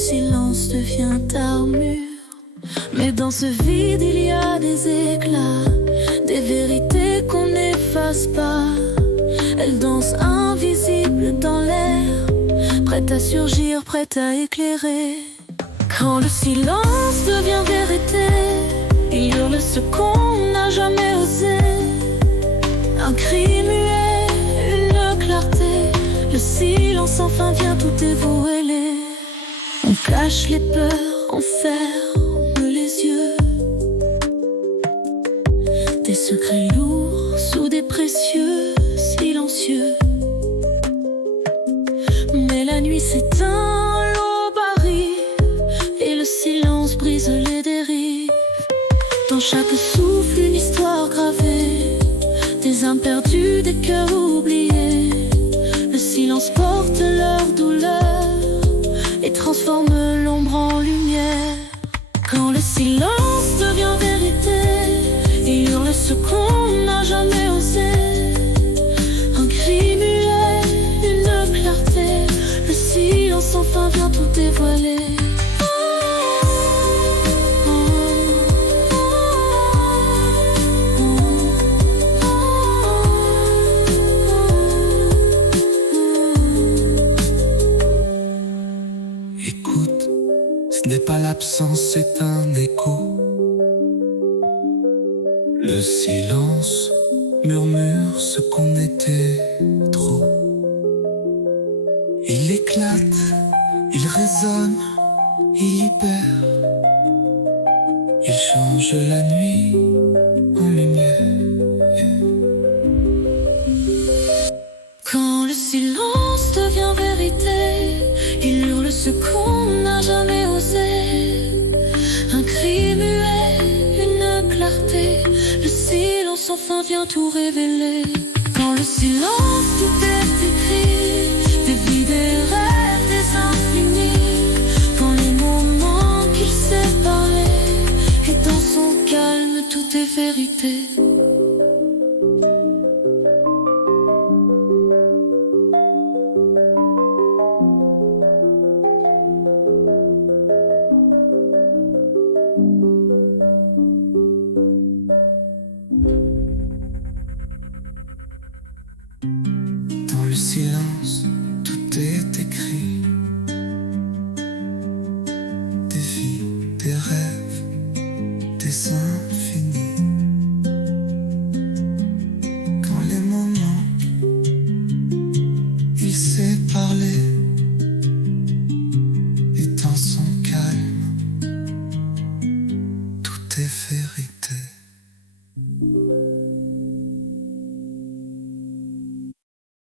silence devient armure. Mais dans ce vide il y a des éclats, des vérités qu'on n'efface pas. Elles dansent invisibles dans l'air, prêtes à surgir, prêtes à éclairer. Quand le silence devient vérité, il hurle ce qu'on n'a jamais osé. Un cri muet, une clarté, le silence enfin vient tout dévoiler. On cache les peurs, on ferme les yeux. Des secrets lourds sous des précieux silencieux. Mais la nuit s'éteint, l'aube arrive, et le silence brise les dérives. Dans chaque souffle une histoire gravée, des âmes perdues, des cœurs oubliés. Le silence porte leur douleur et transforme l'ombre en lumière. Quand le silence devient vérité, il hurle ce qu'on n'a jamais osé. Un cri muet, une clarté, le silence enfin vient tout dévoiler. Ce n'est pas l'absence, c'est un écho. Le silence murmure ce qu'on était trop. Il éclate, il résonne, il libère. Il change la nuit en lumière. Quand le silence devient vérité, il hurle ce qu'on n'a jamais osé. Un cri muet, une clarté, le silence enfin vient tout révéler. Dans le silence tout est écrit, des vies, des rêves, des infinis. Quand les moments qu'il sait parler, et dans son calme tout est vérité. Dans le silence, tout est écrit.